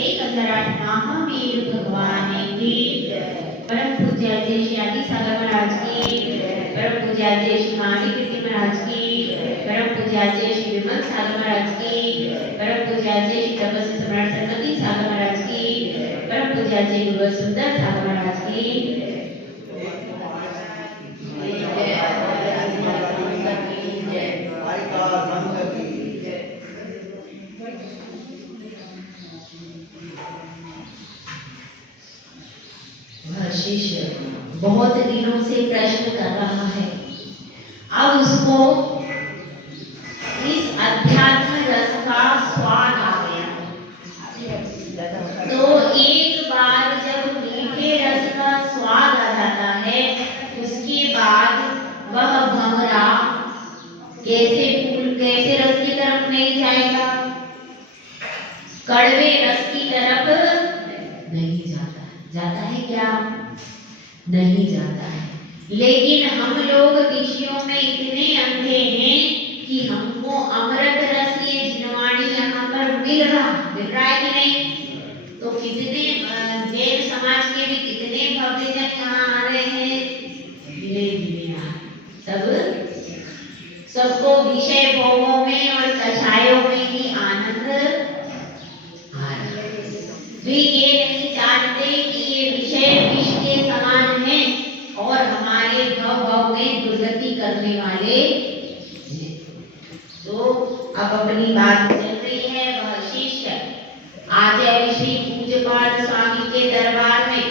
एक अंतराट महावीर भगवान की परम पूज्य जय श्री आदि सागर महाराज की, परम पूज्य जय श्री माली कीर्ति महाराज की, परम पूज्य जय श्री विमल सागर महाराज की, परम पूज्य जय श्री तपस्वी सम्राट सरस्वती सागर महाराज की, परम पूज्य जय गुरु सुंदर सागर महाराज की। शिष्य बहुत दिनों से प्रश्न कर रहा है, अब उसको इस अध्यात्म रस का स्वाद आ गया। तो एक बार जब मीठे रस का स्वाद आ जाता है, उसके बाद वह भंवरा कैसे रस की तरफ नहीं जाएगा, कड़वे रस की तरफ नहीं जाता। जाता है क्या? नहीं जाता है। लेकिन हम लोग विषयों में इतने अंधे हैं कि हमको अमृत रस ये जिनवाणी यहाँ पर मिल रहा है कि नहीं? तो कितने जैन समाज के भी कितने भव्य जन यहाँ आ रहे हैं, धीरे धीरे आ रहे। सबको विषय भोगों में और कषायों में ही आनंद आ रहा है। वे ये नहीं जानते कि ये विषय विष के समान है और हमारे भव में दुर्गति करने वाले। तो अब अपनी बात चल रही है, वह शिष्य आज श्री पूज्यपाद स्वामी के दरबार में,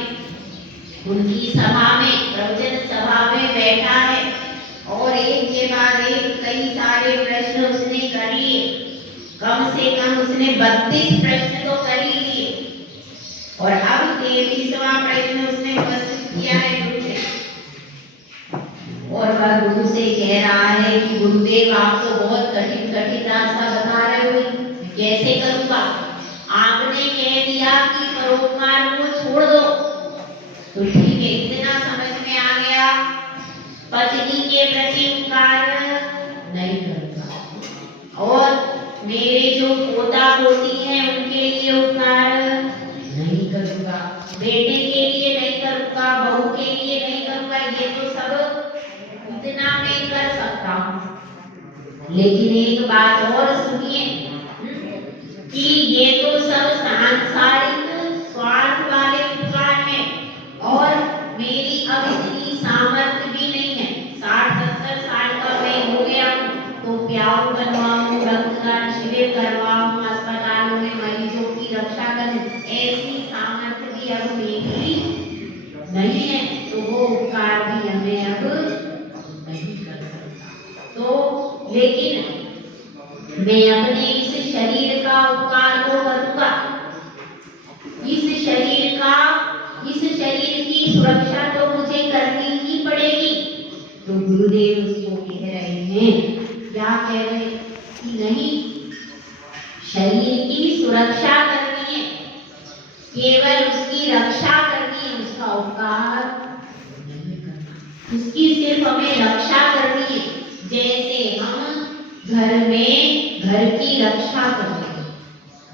उनकी सभा में, प्रवचन सभा में बैठा है और एक के बाद एक कई सारे प्रश्न उसने कर लिए। कम से कम उसने 32 प्रश्न तो कर ही लिए और अब 33वां प्रश्न उसने उपस्थित किया है गुरु से। और वह गुरु से कह रहा है कि गुरुदेव आप तो बहुत कठिन रास्ता बता रहे हो, कैसे करूंगा? आपने कह दिया कि परोपकार को छोड़ दो, तो ठीक है, इतना समझ में आ गया। पत्नी के प्रति उपकार नहीं करूंगा और मेरे जो पोता पोती हैं उनके लिए उपकार नहीं करूंगा, बेटे के लिए नहीं करूंगा, बहू के लिए नहीं करूंगा, ये तो सब इतना मैं कर सकता हूँ। लेकिन एक बात और सुनिए कि ये तो सब सांसारिक स्वार्थ वाले उपकार हैं और मेरी अब इतनी सामर्थ्य भी नहीं है। 60-70 साल का मैं हो गया तो प्याऊ बनवाऊं, रक्तदान शिविर करवाऊं, अस्पतालों में मरीजों की रक्षा करूं, ऐसी सामर्थ्य भी अब मेरी नहीं है। तो वो उपकार भी हमें अब नहीं कर सकता। तो लेकिन मैं अपने इस शरीर का उपकार को करूंगा, इस शरीर की सुरक्षा तो मुझे करनी ही पड़ेगी। तो गुरुदेव उसको कह रहे हैं, क्या कह रहे कि नहीं, शरीर की सुरक्षा करनी है, केवल उसकी रक्षा करनी है, उसका उपकार नहीं करना। उसकी सिर्फ हमें रक्षा करनी है, जैसे हम घर में घर की रक्षा करते हैं,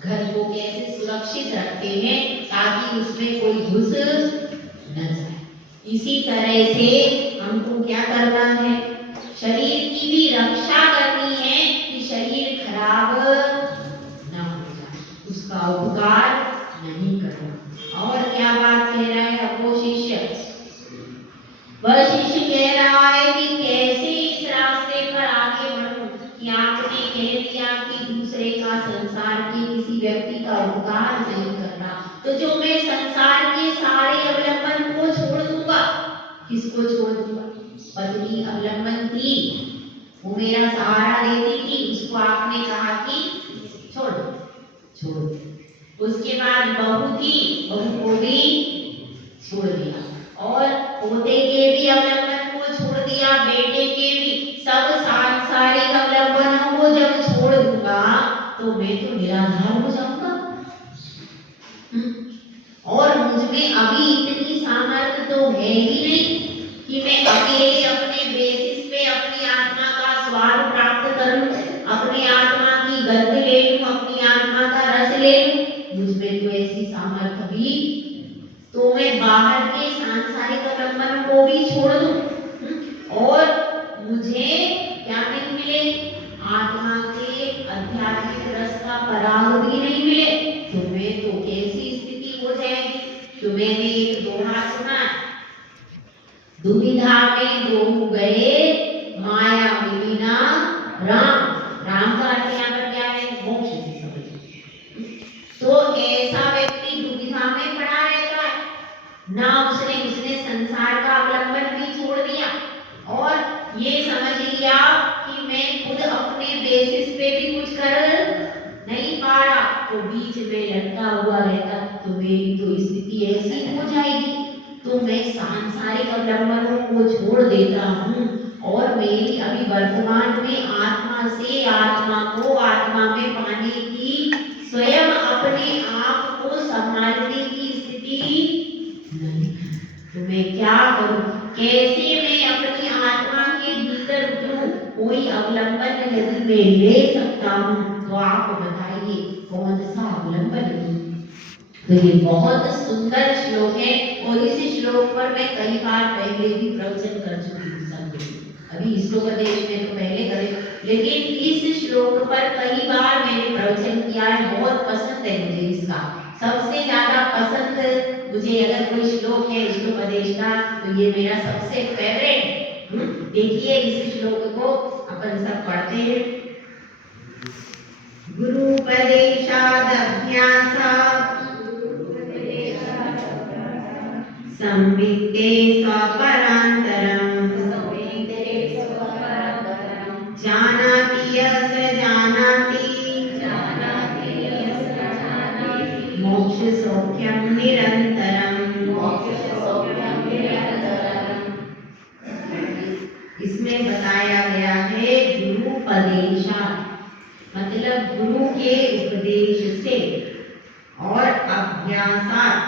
घर को कैसे सुरक्षित रखते हैं ताकि उसमें कोई घुस न जाए, इसी तरह से हमको क्या करना है, शरीर की भी रक्षा करनी है कि शरीर खराब न हो जाए, उसका उपकार नहीं करना। और क्या बात कह रहा है अब वो शिष्य? वह शिष्य कह रहा है कि कैसे इस रास्ते पर आगे बढ़ूं कि आपने कह दिया कि दूसरे का, संसार के किसी व्यक्ति का उपकार नहीं करना, तो जो मैं संसार के सारे अवलंबन को छोड़ दूंगा। किसको छोड़ दूंगा? पत्नी अवलंबन थी, वो मेरा सहारा देती थी, उसको आपने कहा कि छोड़। उसके बाद बहू थी, बहू को भी छोड़ दिया और पोते के भी अवलंबन को छोड़ दिया, बेटे के भी, सब सांसारिक अवलंबनों को जब छोड़ दूंगा तो मैं तो निराधार हो जाऊंगा। और मुझमें अभी इतनी सामर्थ्य तो है ही नहीं कि मैं अकेले अपने बेसिस पे अपनी आत्मा का स्वाद प्राप्त करूं, अपनी आत्मा की गंध ले लूं, अपनी आत्मा का रस ले लूं। मुझमें तो ऐसी सामर्थ्य भी, तो मैं बाहर के सांसारिक अवलंबनों को भी छोड़ दूं और मुझे क्या नहीं मिले, आत्मा के आध्यात्मिक रस का पराग भी नहीं मिले, तो मैं तो कैसी स्थिति हो जाएगी। तो मैंने एक दोहा सुना, दुविधा में दो गए माया मिली ना राम। राम का अर्थ यहाँ पर क्या है, मोक्ष से समझिए। तो ऐसा व्यक्ति दुविधा में पड़ा रहता है, ना उसने संसार का अवलंबन भी छोड़ दिया और ये समझ लिया कि मैं खुद अपने बेसिस पे भी कुछ कर नहीं पा रहा, तो बीच में लटका हुआ रहता, तो मेरी तो स्थिति ऐसी हो जाएगी। तो मैं सांसारिक अवलंबनों को छोड़ देता हूँ और मेरी अभी वर्तमान में आत्मा से आत्मा को आत्मा में पाने की, स्वयं अपने आप को संभालने की स्थिति नहीं। तो मैं क्या करूं, कैसे मैं अपनी आत्मा के भीतर उतरूं, कोई अवलंबन यदि मैं ले सकता हूं तो आप बताइए कौन सा अवलंबन है। तो ये बहुत सुंदर श्लोक है और इस श्लोक पर मैं कई बार पहले भी प्रवचन कर चुकी हूँ। अभी इस श्लोक देश में तो पहले करे, लेकिन इस श्लोक पर कई बार मैंने प्रवचन किया है। बहुत पसंद है मुझे इसका, सबसे ज्यादा पसंद मुझे अगर कोई श्लोक है श्लोकदेश का तो ये मेरा सबसे फेवरेट। देखिए इस श्लोक को अपन सब पढ़ते हैं। गुरुपदेशाद् अभ्यासात् संवित्ते स्वपरान्तरम् जानाति यः स जानाति मोक्ष सौख्यं निरन्तरम्। इसमें बताया गया है गुरुपदेशात्, मतलब गुरु के उपदेश से, और अभ्यासात्,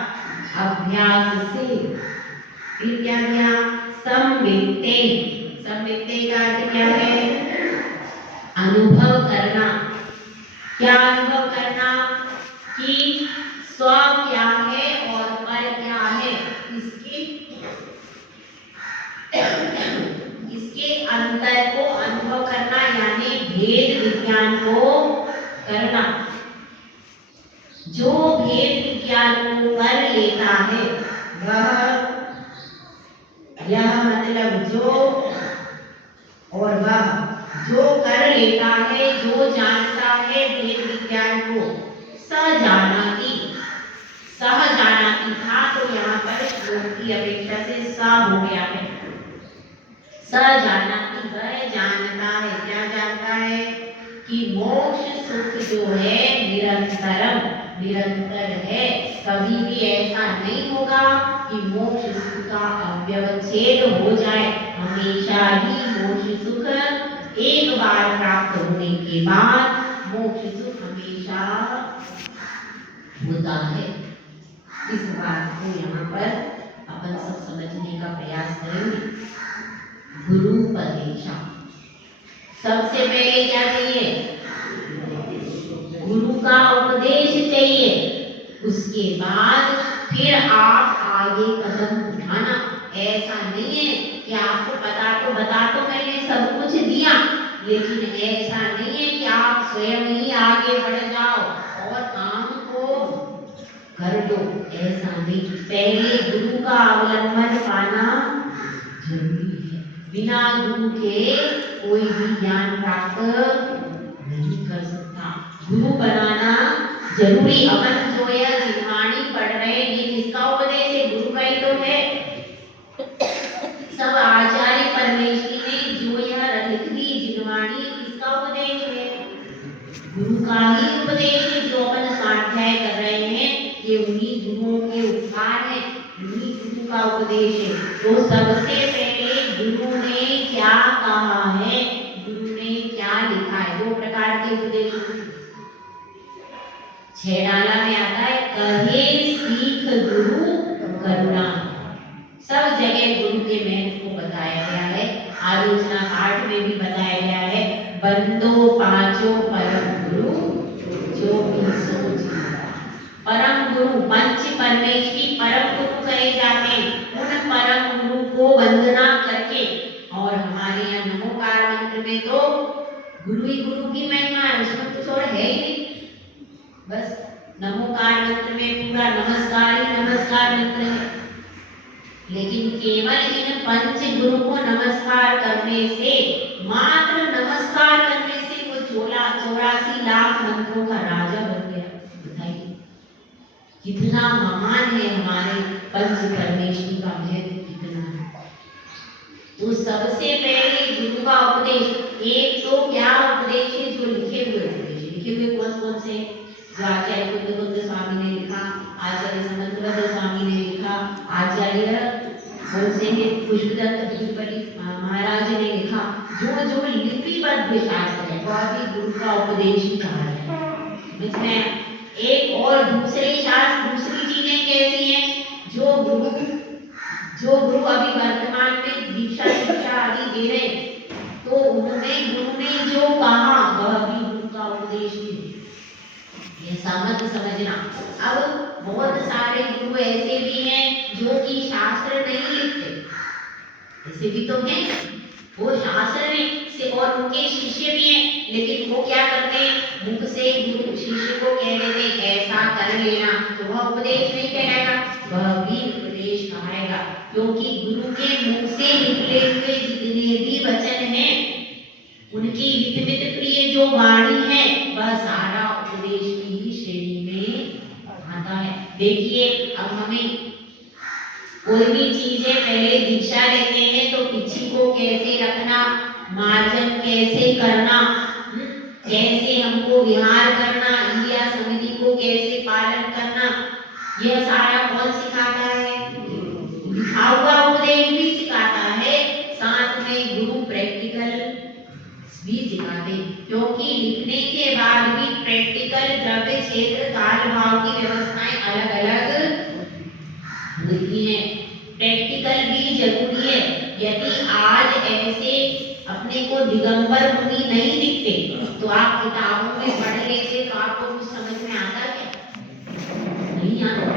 अभ्यास से, फिर क्या किया, संवित्ते, संवित्ते का अर्थ क्या है, अनुभव करना। क्या अनुभव करना कि स्व क्या है और पर क्या है, इसके अंतर को अनुभव करना, यानी भेद विज्ञान को करना। जो भेद विज्ञान को कर लेता है वह, यह मतलब जो, और वह जो कर लेता है, जो जानता है भेद विज्ञान को, सजानाति, सह जानाति था तो यहाँ पर श्लोक की अपेक्षा से स हो गया है। सजानाति वह जानता है, क्या जानता है कि मोक्ष सुख जो है निरंतरम, निरंतर है, कभी भी ऐसा नहीं होगा कि मोक्ष सुख का अव्यवच्छेद हो जाए। हमेशा ही मोक्ष सुख एक बार प्राप्त होने के बाद मोक्ष सुख हमेशा होता है। इस बात को यहाँ पर अपन सब समझने का प्रयास करेंगे। गुरुपदेशा, सबसे पहले क्या चाहिए, गुरु का उपदेश चाहिए, उसके बाद फिर आप आगे कदम उठाना। ऐसा नहीं है कि आपको बता तो मैंने सब कुछ दिया, लेकिन ऐसा नहीं है कि आप स्वयं ही आगे बढ़ जाओ और काम को कर दो, ऐसा नहीं। पहले गुरु का अवलंबन पाना जरूरी है। बिना गुरु के कोई भी ज्ञान प्राप्त नहीं कर सकता। गुरु बनाना जरूरी। अपन जो यह जिनवाणी पढ़ रहे हैं ये किसका उपदेश है, गुरु का ही तो है। सब आचार्य परमेश्वरी ने जो यह लिख दी जिनवाणी, किसका उपदेश है, गुरु का ही उपदेश है। जो अपन स्वाध्याय कर रहे हैं ये उन्हीं गुरुओं के उपकार है, उन्हीं गुरु का उपदेश है। तो सबसे पहले गुरु ने क्या कहा है, गुरु ने क्या लिखा है, दो प्रकार के उपदेश। छेड़ाला में आता है कहे सीख गुरु करुणा, सब जगह गुरु के महत्व को बताया गया है। आलोचना पाठ में भी बताया गया है, बंदो पांचों परम गुरु जो भी सो जीवा। गुरु पंच परमेश्वरी परम गुरु कहे जाते हैं, उन परम गुरु को वंदना करके। और हमारे यहाँ नमोकार मंत्र में तो गुरु ही गुरु की महिमा है, उसमें कुछ और है ही नहीं। बस नमोकार मंत्र में पूरा नमस्कार ही नमस्कार मंत्र है। लेकिन केवल इन पंच गुरु को नमस्कार करने से, मात्र नमस्कार करने से वो 84 लाख मंत्रों का राजा बन गया। बताइए कितना महान है हमारे पंच परमेश्वरी का महत्व कितना है। तो सबसे पहले गुरु का उपदेश, एक तो क्या उपदेश है, जो लिखे हुए उपदेश, लिखे हुए कौन कौन से, जो आचार्य बुद्ध स्वामी ने लिखा, आचार्य समंतवत स्वामी ने लिखा, आचार्य पुष्पदत्त महाराज ने लिखा, जो लिपिबद्ध शास्त्र है वह भी गुरु का उपदेश ही कहा है। इसमें एक और दूसरे शास्त्र, दूसरी चीजें कैसी हैं, जो गुरु अभी वर्तमान में दीक्षा शिक्षा आदि दे रहे, तो उनमें गुरु ने जो कहा वह भी गुरु का उपदेश ही है। ये समझ समझना। अब बहुत सारे गुरु ऐसे भी हैं जो कि शास्त्र नहीं लिखते, ऐसे भी तो हैं, वो शास्त्र में से और उनके शिष्य भी हैं, लेकिन वो क्या करते हैं, मुख से गुरु शिष्य को कह देते हैं ऐसा कर लेना, तो वह उपदेश नहीं कहलाएगा, वह भी उपदेश कहाएगा। क्योंकि गुरु के मुख से निकले हुए जितने भी वचन हैं, उनकी हित प्रिय जो वाणी है, वह सारा उपदेश की ही श्रेणी में आता है। देखिए अब हमें कोई भी चीजें, पहले दीक्षा लेते हैं तो पिछी को कैसे रखना, मार्जन कैसे करना, कैसे हमको विहार करना, इंद्रिया समिति को कैसे पालन करना, यह सारा कौन सिखाता है, लिखा हुआ उपदेश भी सिखाता है, साथ में गुरु प्रैक्टिकल भी सिखाते, क्योंकि लिखने के बाद भी प्रैक्टिकल द्रव्य क्षेत्र काल भाव की व्यवस्थाएं अलग अलग होती हैं। प्रैक्टिकल भी जरूरी है। यदि आज ऐसे अपने को दिगंबर मुनि नहीं दिखते, तो आप किताबों में पढ़ लेते तो आपको कुछ समझ में आता क्या, नहीं आता।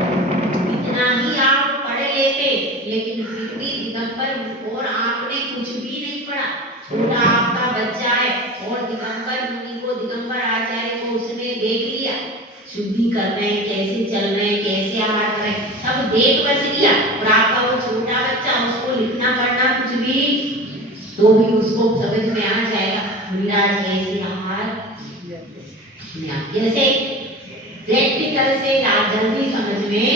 इतना ही आप पढ़ लेते, लेकिन फिर भी दिगंबर, और आपने कुछ भी नहीं पढ़ा, छोटा आपका बच्चा है और दिगंबर मुनि को, दिगंबर आचार्य को उसने देख लिया, शुद्धि कर रहे हैं, कैसे चल रहे हैं, कैसे आहार कर रहे हैं, सब देख बस लिया, और आपका वो छोटा बच्चा, उसको लिखना पढ़ना कुछ भी, तो भी उसको समझ में आ जाएगा मेरा कैसे आहार, जैसे प्रैक्टिकल से जल्दी समझ में।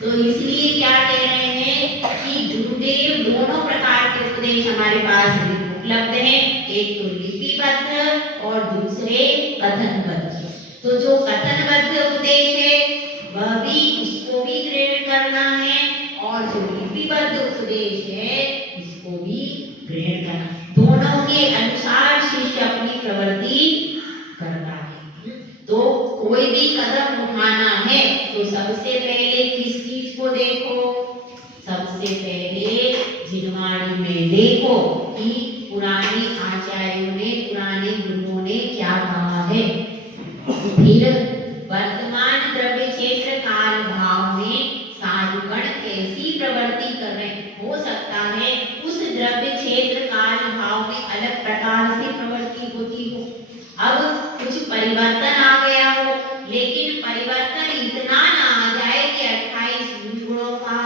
तो इसलिए क्या कह रहे हैं कि गुरुदेव दोनों प्रकार के उपदेश हमारे पास उपलब्ध हैं, एक तो लिपिबद्ध और दूसरे कथनबद्ध। तो जो कथनबद्ध उपदेश है वह भी, उसको भी ग्रहण करना है, और जो लिपिबद्ध उपदेश है इसको भी ग्रहण करना। दोनों के अनुसार शिष्य अपनी प्रवृत्ति करता है। तो कोई भी कदम उठाना है तो सबसे पहले किस चीज को देखो, सबसे पहले जिनवाणी में देखो कि पुराने आचार्यों ने, पुराने गुरुओं ने क्या कहा है। फिर वर्तमान द्रव्य क्षेत्र काल भाव में साधुगण कैसी प्रवृत्ति कर रहे हैं, हो सकता है उस द्रव्य क्षेत्र काल भाव में अलग प्रकार से प्रवृत्ति होती हो, अब कुछ परिवर्तन आ गया हो, लेकिन परिवर्तन इतना ना आ जाए कि 28 मूल गुणों का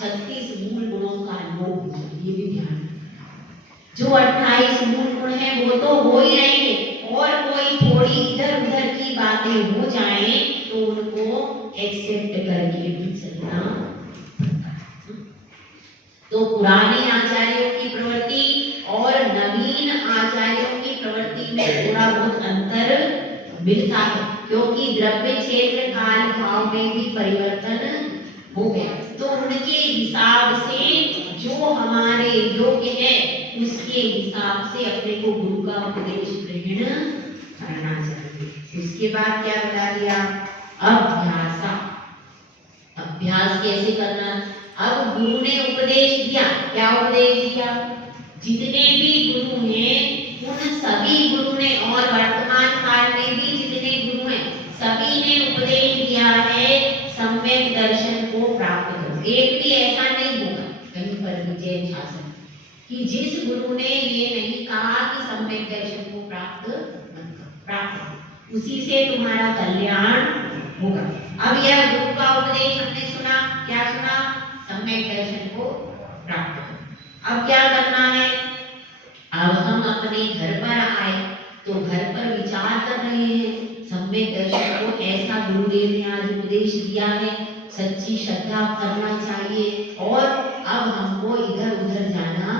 36 मूल गुणों का लोप हो। ये भी ध्यान, जो 28 मूल गुण है वो तो हो ही रहेंगे, और कोई थोड़ी इधर उधर की बातें हो जाए तो उनको एक्सेप्ट करके भी चलना। तो पुराने आचार्यों की प्रवृत्ति और नवीन आचार्यों की प्रवृत्ति में थोड़ा बहुत अंतर मिलता है, क्योंकि द्रव्य क्षेत्र काल भाव में भी परिवर्तन हो गया। तो उनके हिसाब से जो हमारे योग्य है उसके हिसाब से अपने को गुरु का उपदेश ग्रहण करना चाहिए। उसके बाद क्या बता दिया, अभ्यास। अभ्यास कैसे करना, अब गुरु ने उपदेश दिया, क्या उपदेश दिया, जितने भी गुरु हैं उन सभी गुरु ने, और वर्तमान काल में भी जितने गुरु हैं सभी ने उपदेश एक भी ऐसा नहीं होगा कहीं पर भी जैन शासन कि जिस गुरु ने ये नहीं कहा कि सम्यक दर्शन को प्राप्त मत करो, प्राप्त करो, उसी से तुम्हारा कल्याण होगा। अब यह गुरु का उपदेश हमने सुना, क्या सुना? सम्यक दर्शन को प्राप्त करो। अब क्या करना है? अब हम अपने घर पर आए तो घर पर विचार कर रहे हैं सम्यक दर्शन को ऐसा गुरुदेव ने आज उपदेश दिया है, सच्ची श्रद्धा करना चाहिए और अब हमको इधर उधर जाना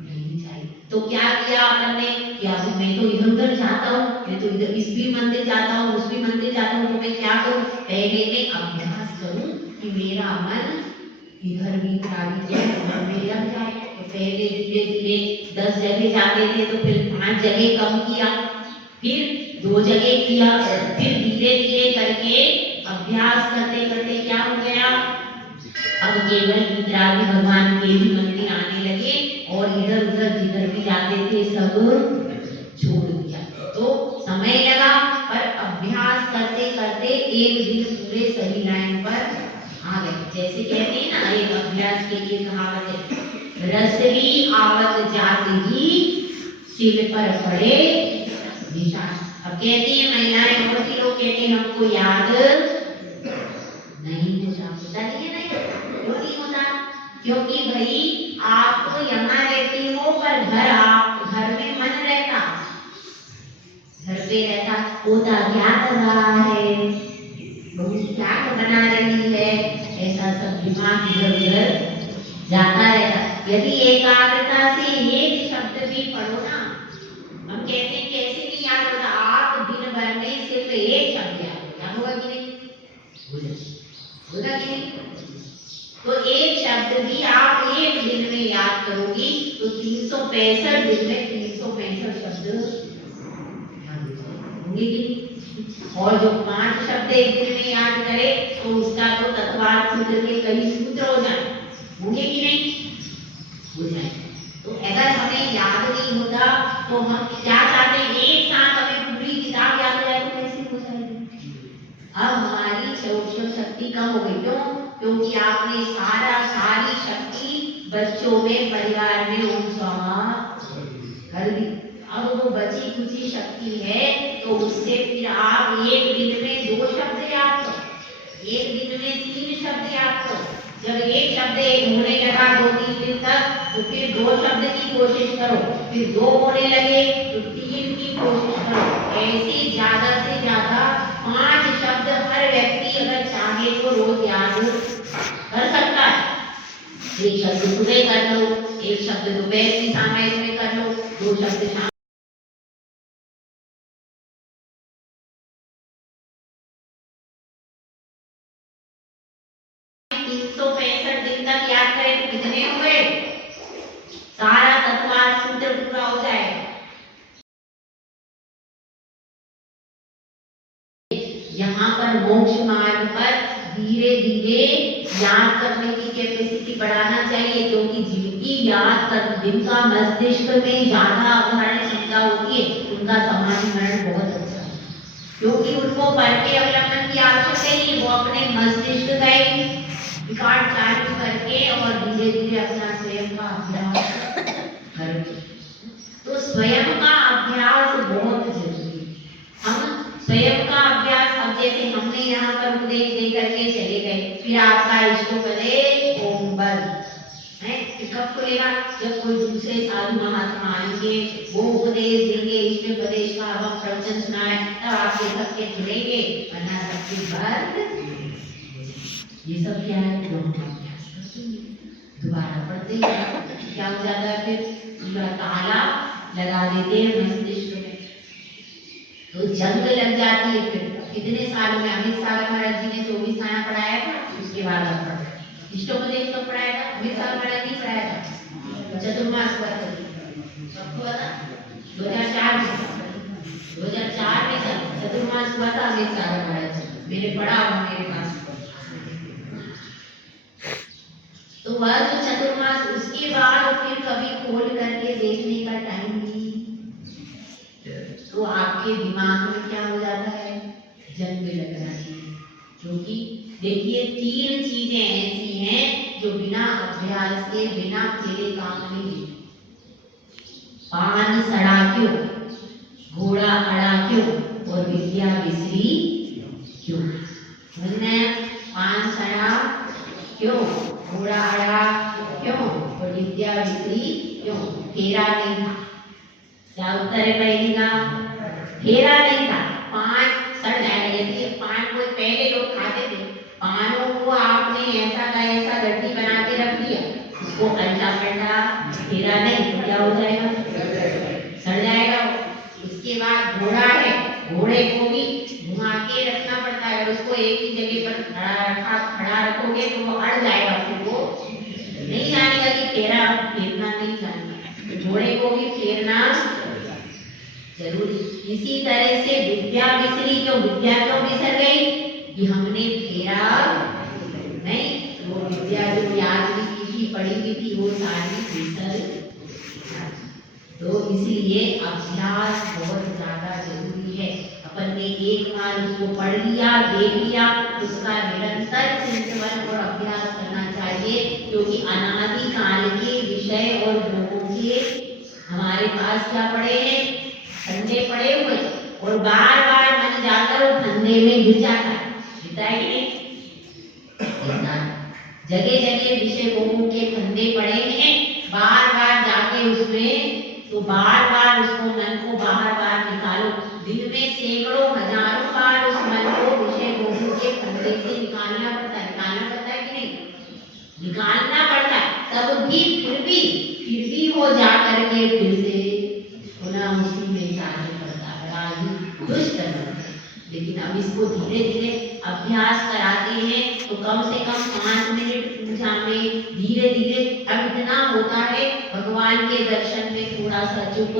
नहीं चाहिए। तो क्या किया अपन ने कि अब मैं तो इधर उधर जाता हूँ, मैं तो इधर इस भी मंदिर जाता हूँ, उस भी मंदिर जाता हूँ, तो मैं क्या करूँ? पहले मैं अभ्यास करूँ कि मेरा मन इधर भी प्राणी में लग जाए। तो पहले धीरे धीरे 10 जगह जाते थे तो फिर 5 जगह कम किया, फिर 2 जगह किया, फिर धीरे धीरे करके अभ्यास करते करते क्या हो गया? अब केवल वितरागी भगवान के ही मंदिर आने लगे और इधर उधर जिधर भी जाते थे सब छोड़ दिया। तो समय लगा पर अभ्यास करते करते एक दिन पूरे सही लाइन पर आ गए। जैसे कहते हैं ना, एक अभ्यास के लिए कहावत है, रसरी आवत जात ही सिर पर पड़े निशान। अब कहती है महिलाएं और भी लोग कहते हैं हमको याद नहीं होता, होता नहीं है, नहीं क्यों नहीं होता? क्योंकि भाई आप तो यहाँ रहती हो पर घर में मन रहता, घर पे रहता, पोता क्या कर रहा है, बहू क्या बना रही है, ऐसा सब दिमाग इधर उधर जाता रहता। यदि एकाग्रता से एक शब्द भी पढ़ो ना, हम कहते हैं कैसे नहीं याद होता, आप दिन भर में सिर्फ एक शब्द याद होगा कि नहीं? होगा कि नहीं? तो एक शब्द भी आप एक दिन में याद करोगी तो 365 दिन में 365 शब्द होंगे कि नहीं? और जो 5 शब्द एक दिन में याद करे तो उसका तो तत्वार्थ सूत्र के कई सूत्र हो जाए, होंगे कि नहीं? हो जाए। तो अगर हमें याद नहीं होता तो हम क्या चाहते हैं? एक साथ हमें पूरी किताब याद हो जाए तो कैसे हो जाएगी? अब हमारी शक्ति कम हो गई। क्यों? क्योंकि आपने सारी शक्ति बच्चों में, परिवार में कर दी। अब वो बची कुची शक्ति है तो उससे फिर आप एक दिन में 2 शब्द याद करो, एक दिन में 3 शब्द याद करो। जब एक शब्द होने लगा 2-3 दिन तक तो फिर 2 शब्द की कोशिश करो, फिर 2 होने लगे तो 3 की कोशिश करो। ऐसे ज्यादा से ज्यादा 5 शब्द हर व्यक्ति अगर चाहे तो रोज याद कर सकता है। एक शब्द सुबह कर लो, एक शब्द दोपहर की समय में कर लो, 2 शब्द शाम 365 दिन तक याद करें तो कितने हुए? सारा तत्वार्थ सूत्र पूरा हो जाएगा। यहाँ पर मोक्ष मार्ग पर धीरे धीरे याद करने की कैपेसिटी बढ़ाना चाहिए, क्योंकि जिनकी याद कर जिनका मस्तिष्क में ज्यादा अवधारण क्षमता होती है उनका समाधि मरण बहुत अच्छा है, क्योंकि उनको पढ़ के अवलंबन की आवश्यकता नहीं है। वो अपने मस्तिष्क का एक रिकॉर्ड चालू करके और धीरे धीरे अपना स्वयं का अभ्यास करें। तो स्वयं का अभ्यास बहुत जरूरी है। हम स्वयं का अभ्यास, अब जैसे हमने यहाँ पर उपदेश दे करके चले गए, फिर आपका इष्टोपदेश ओम बल है, कब खुलेगा? जब कोई दूसरे साधु महात्मा आएंगे, वो उपदेश देंगे, इष्टोपदेश का हम प्रवचन सुनाए, तब आपके सबके खुलेंगे, वरना सबके बंद। ये सब क्या है? अभ्यास करते हैं, दोबारा पढ़ते हैं, क्या हो जाता है? फिर ताला लगा देते हैं मस्तिष्क में, तो जंग लग जाती है। फिर कितने सालों में अमित सागर महाराज जी ने 24 आना पढ़ाया था, उसके बाद आप पढ़ रहे इष्टोपदेश कब पढ़ाया था? अमित सागर महाराज नहीं पढ़ाया था, चतुर्मास हुआ था, कब हुआ था? 2004 में 2004 में चतुर्मास हुआ था अमित सागर महाराज जी, मैंने पढ़ा हुआ मेरे पास। तो वह जो चतुर्मास, उसके बाद फिर कभी खोल करके देखने का टाइम नहीं, तो आपके दिमाग में क्या हो जाता है? जंग लग जाती है। क्योंकि देखिए 3 चीजें ऐसी हैं जो बिना अभ्यास के बिना फेरे काम नहीं। पान सड़ा क्यों, घोड़ा अड़ा क्यों और विद्या बिसरी क्यों। हमने पान सड़ा क्यों, घोड़ा अड़ा क्यों और विद्या बिसरी क्यों। फेरा नहीं था। क्या उत्तर है पहली का? फेरा नहीं था। पान सड़ जाएगा। यदि पान को पहले लोग खाते थे, पानों को आपने ऐसा का ऐसा गड्डी बना के रख दिया, उसको अल्टा पलटा फेरा नहीं तो क्या हो जाएगा? सड़ जाएगा। उसके बाद घोड़ा है, घोड़े को भी घुमा के रखना पड़ता है। अगर उसको एक ही जगह पर खड़ा रखोगे तो वो अड़ जाएगा, फिर वो नहीं जानेगा कि फेरा फेरना नहीं जानेगा। घोड़े को भी फेरना जरूरी। इसी तरह से विद्या बिसरी क्यों, विद्या क्यों बिसर गई कि हमने फेरा नहीं, वो विद्या जो याद भी की थी, पढ़ी भी थी, वो सारी बिसर। तो इसलिए अभ्यास बहुत ज्यादा जरूरी है। अपन ने एक बार उसको पढ़ लिया, देख लिया, उसका निरंतर चिंतन और अभ्यास करना चाहिए। क्योंकि अनादि काल के विषय और लोगों के हमारे पास क्या पड़े हैं, फंदे पड़े हुए, और बार बार मन जाकर वो फंदे में गिर जाता है। गिरता है कि नहीं? जगह जगह विषय भोगों के फंदे पड़े हैं, बार बार जाके उसमें, तो बार बार उसको मन को बार निकालो। दिन में सैकड़ों हजारों बार उस मन को विषय भोगों के फंदे से निकालना पड़ता है। निकालना पड़ता है कि नहीं? निकालना पड़ता है। तब भी फिर भी वो जा करके फिर से पुनः उसी में जाने पड़ता है, दुष्ट बनता है। लेकिन अब इसको धीरे धीरे अभ्यास कराते हैं तो कम से कम 5 मिनट पूजा में धीरे धीरे अब इतना होता है, भगवान के दर्शन में थोड़ा सा चुप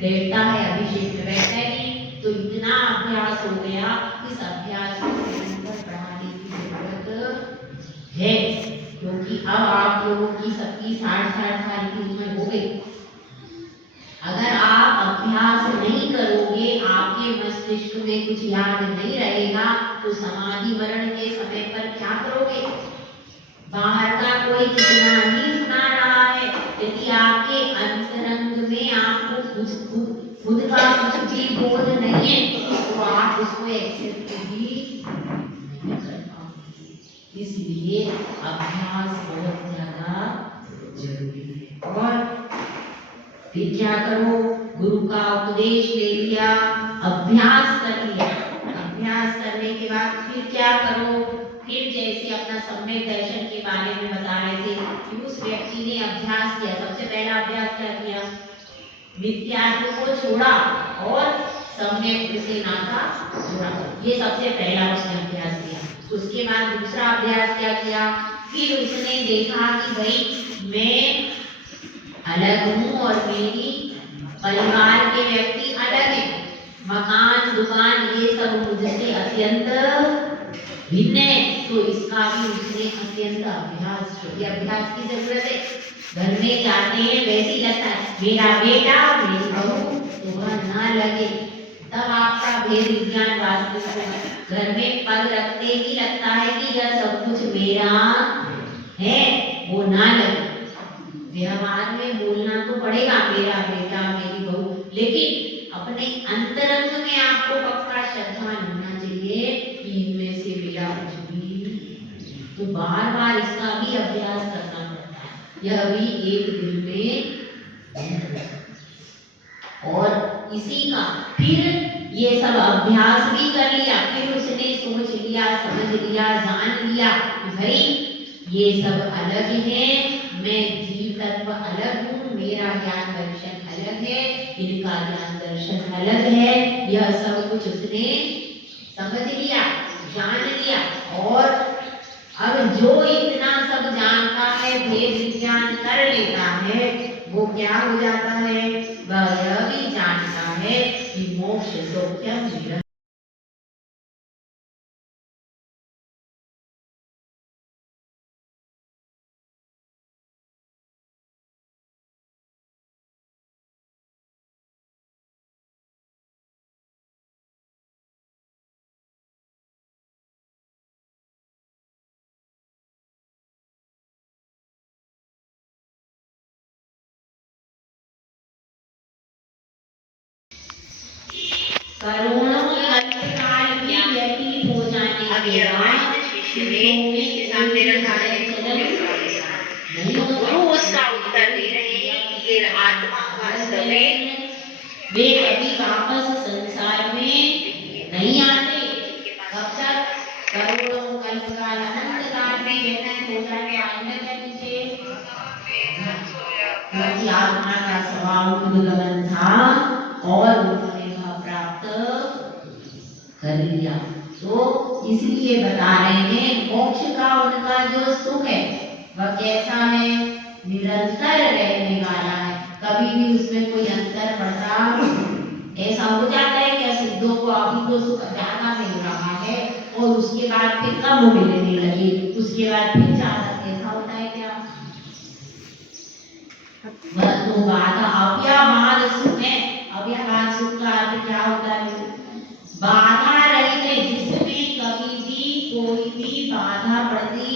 बैठता है, अभिषेक में बैठता है नहीं, तो इतना अभ्यास हो गया। इस अभ्यास को निरंतर बढ़ाने की जरूरत है। क्योंकि अब आप लोगों की सबकी 60-60 साल की उम्र हो गई। अगर आप अभ्यास नहीं करोगे, आपके मस्तिष्क में कुछ याद नहीं रहेगा, तो समाधि मरण के समय पर क्या करोगे? बाहर का कोई कितना ही सुना रहा है, यदि आपके अंतरंग में आपको खुद का कुछ भी बोध नहीं है, तो आप उसको एक्सेप्ट भी नहीं कर पाओगे। इसलिए अभ्यास बहुत ज्यादा जरूरी है। और फिर क्या करो? गुरु का उपदेश ले लिया, अभ्यास कर लिया। अभ्यास करने के बाद फिर क्या करो? फिर जैसे अपना सम्यक दर्शन के बारे में बता रहे थे कि उस व्यक्ति ने अभ्यास किया। सबसे पहला अभ्यास क्या किया? मिथ्यात्व को छोड़ा और सम्यक से नाता जोड़ा। ये सबसे पहला उसने अभ्यास किया। उसके बाद दूसरा अभ्यास क्या किया? फिर उसने देखा कि भाई मैं अलग हूँ और मेरी परिवार के व्यक्ति अलग हैं, मकान दुकान ये सब मुझसे अत्यंत भिन्न है। तो इसका भी उसने अत्यंत अभ्यास किया। अभ्यास की जरूरत है। घर में जाते हैं वैसे ही लगता है मेरा बेटा मेरी बहू, तो वह ना लगे, तब आपका भेद विज्ञान वास्तविक होगा। घर में पग रखते ही लगता है कि यह सब कुछ मेरा है, वो ना लगे। व्यवहार में बोलना तो पड़ेगा मेरा बेटा मेरी बहू, लेकिन अपने अंतरंग में आपको पक्का श्रद्धा होना चाहिए कि इनमें से मेरा कुछ भी। तो बार बार इसका भी अभ्यास करना पड़ता है। यह भी एक दिन में। और इसी का फिर ये सब अभ्यास भी कर लिया, फिर उसने सोच लिया, समझ लिया, जान लिया कि भाई ये सब अलग है, मैं जीव तत्व अलग हूँ, मेरा ज्ञान दर्शन अलग है, इनका ज्ञान दर्शन अलग है। यह सब कुछ उसने समझ लिया, जान लिया। और अब जो इतना सब जानता है, भेद विज्ञान कर लेता है, वो क्या हो जाता है? वह यह भी जानता है कि मोक्ष सौख्यम करोड़ों कल्पकाल भी व्यतीत हो जाने अब के यह बाद प्रश्न शिष्य ने इसके सामने रखा है। नहीं होगा। गुरु उसका उत्तर दे रहे हैं कि ये आत्मा वास्तव में वे कभी वापस संसार में नहीं आते। कब तक? करोड़ों कल्पकाल अनंत काल में व्यतीत हो जाने वाले के पीछे, क्योंकि आत्मा का स्वभाव उद्गमन था और उन्होंने वह प्राप्त कर लिया। तो इसलिए बता रहे हैं मोक्ष का उनका जो सुख है वह कैसा है? निरंतर रहने वाला है, कभी भी उसमें कोई अंतर पड़ता। ऐसा हो जाता है कि सिद्धों को अभी तो सुख ज्यादा मिल रहा है और उसके बाद फिर कम मिलने लगे, उसके बाद फिर ज्यादा, ऐसा होता है क्या? तो बाधा अव्ययवाद सुख है। अव्ययवाद सुख का अर्थ क्या होता है? बाधा रहित है, जिसमें कभी भी कोई भी बाधा पड़ती,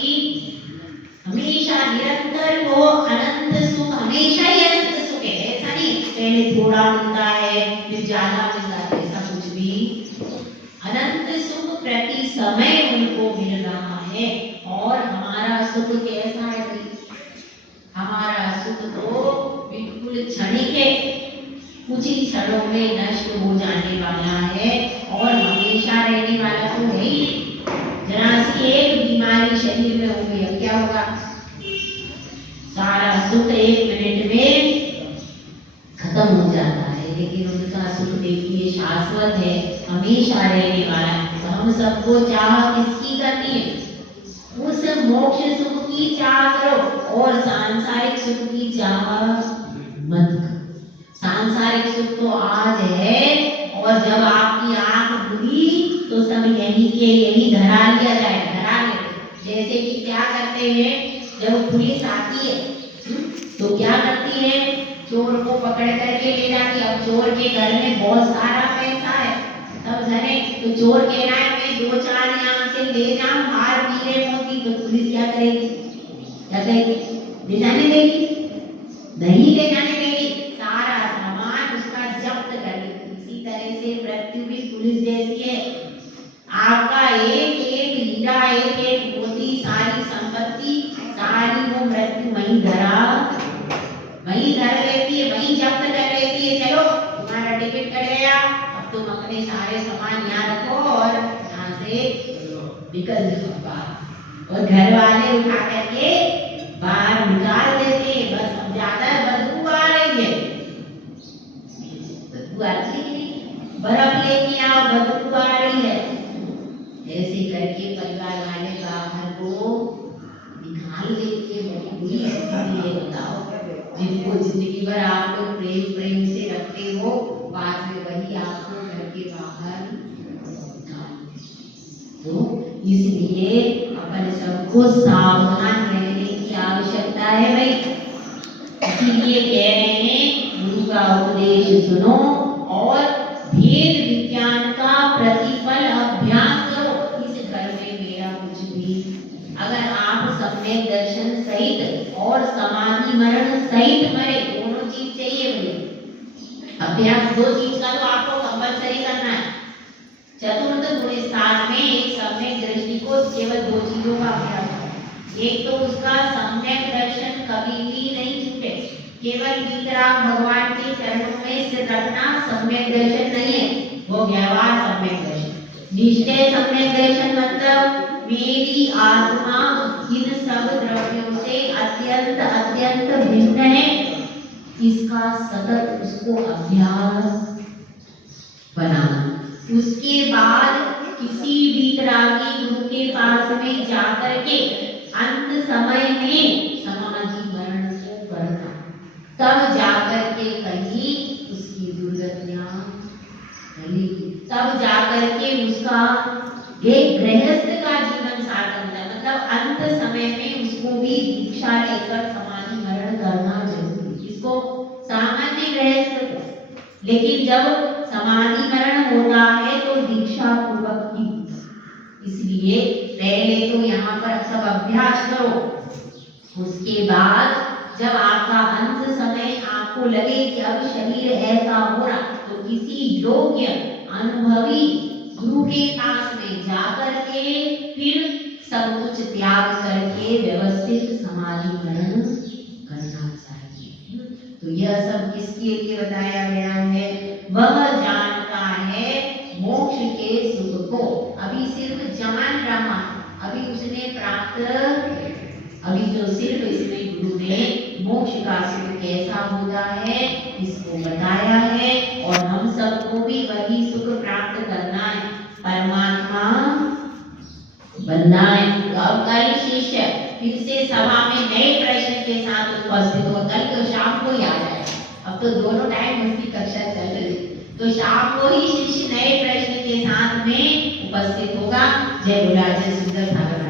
हमेशा निरंतर वो अनंत सुख, हमेशा ही अनंत सुख है। ऐसा नहीं पहले थोड़ा मिलता है फिर ज्यादा मिलता है, ऐसा कुछ भी। अनंत सुख प्रति समय उनको मिल रहा है। और हमारा सुख कैसा है भाई? हमारा सुख तो बिल्कुल क्षणिक है, कुछ ही क्षणों में नष्ट हो जाने वाला है और हमेशा रहने वाला तो है ही। जरा सी एक बीमारी शरीर में हो गई, अब क्या होगा? सारा सुख 1 मिनट में खत्म हो जाता है। लेकिन उनका सुख देखिए शाश्वत है, हमेशा रहने वाला है। तो हम सबको चाह किसकी करनी है? उस मोक्ष सुख की चाह करो और सांसारिक सुख की चाह मत करो। सांसारिक सुख तो आज है और जब आपकी आंख खुली तो सब यही के यही धरा लिया जाए, धरा ले। जैसे कि क्या करते हैं, जब पुलिस आती है तो क्या करती है? चोर को पकड़ करके ले जाती है। अब चोर के घर में बहुत सारा पैसा है, तब घरे तो चोर कह रहा है मैं 2-4 यहाँ से ले जाऊं, हार पीले मोती, तो पुलिस क्या करेगी? क्या कहेगी? ले जाने देगी? नहीं ले जाने देगी, सारा सामान उसका जब्त करेगी। इसी तरह से मृत्यु भी पुलिस जैसी है। आपका एक एक हीरा, एक एक मोती, सारी संपत्ति, सारी वो मृत्यु वहीं धर लेती है, वहीं जब्त कर लेती है। चलो तुम्हारा टिकट कट गया, अब तुम अपने सारे सामान यहाँ रखो और यहाँ से निकल जाओ बाहर। और घर वाले उठा करके बाहर निकाल देते हैं। बस अब ज्यादा बदबू आ रही है, बदबू आती है, बर्फ लेके आओ, बदबू आ रही है। ऐसे करके परिवार वाले बाहर को निकाल देते हैं। बड़ी बुरी स्थिति है, बताओ। जिनको जिंदगी भर आप लोग प्रेम से रखते हो, बाद में वही आपको घर के बाहर निकाल। तो इसलिए अपन सबको सावधान रहने की आवश्यकता है भाई। इसीलिए कह रहे हैं गुरु का उपदेश सुनो और भेद विज्ञान का प्रतिफल अभ्यास करो। इस घर में मेरा कुछ भी, अगर आप सम्यक दर्शन सहित और समाधि मरण सहित मरे, दोनों चीज चाहिए भाई। अभ्यास 2 चीज का तो आपको कंपलसरी करना है। चतुर्थ गुण स्थान में एक सम्यक दृष्टि को केवल 2 चीजों का अभ्यास है। एक तो उसका सम्यक दर्शन कभी भी नहीं छूटे। केवल वीतराग भगवान के चरणों में सिर रखना सम्यक दर्शन नहीं है, वो व्यवहार सम्यक दर्शन। निश्चय सम्यक दर्शन मतलब मेरी आत्मा इन सब द्रव्यों से अत्यंत अत्यंत भिन्न है, इसका सतत उसको अभ्यास बनाना। उसके बाद किसी वीतरागी गुरु के पास में जाकर के अंत समय में समाधि मरण को करना, तब जाकर के कहीं उसकी दुर्गतियां मिलेगी, तब जाकर के उसका एक गृहस्थ का जीवन सार्थक होता है। मतलब अंत समय में उसको भी दीक्षा लेकर समाधि मरण करना जरूरी, इसको सामान्य गृहस्थ। लेकिन जब समाधि मरण होता है तो दीक्षा पूर्वक ही। इसलिए पहले तो यहाँ पर सब अभ्यास करो, उसके बाद जब आपका अंत समय आपको लगे कि अब शरीर ऐसा हो रहा, तो किसी योग्य अनुभवी गुरु के पास में जाकर के फिर सब कुछ त्याग करके व्यवस्थित समाधि ग्रहण करना चाहिए। तो यह सब किसके लिए बताया गया है? वह जानता है मोक्ष के सुख को। अभी सिर्फ जान रहा, अभी उसने अभी तो सिर्फ इसमें गुरु ने मोक्ष का सुख कैसा होता है इसको बताया है, और हम सबको भी वही सुख प्राप्त करना है, परमात्मा बनना है। अब कल शिष्य फिर से सभा में नए प्रश्न के साथ उपस्थित हो, कल तो शाम को ही आ जाए, अब तो दोनों टाइम उसकी कक्षा चल रही, तो शाम को ही शिष्य नए प्रश्न के साथ में उपस्थित होगा। जय बोला, जय सुंदर भागवत।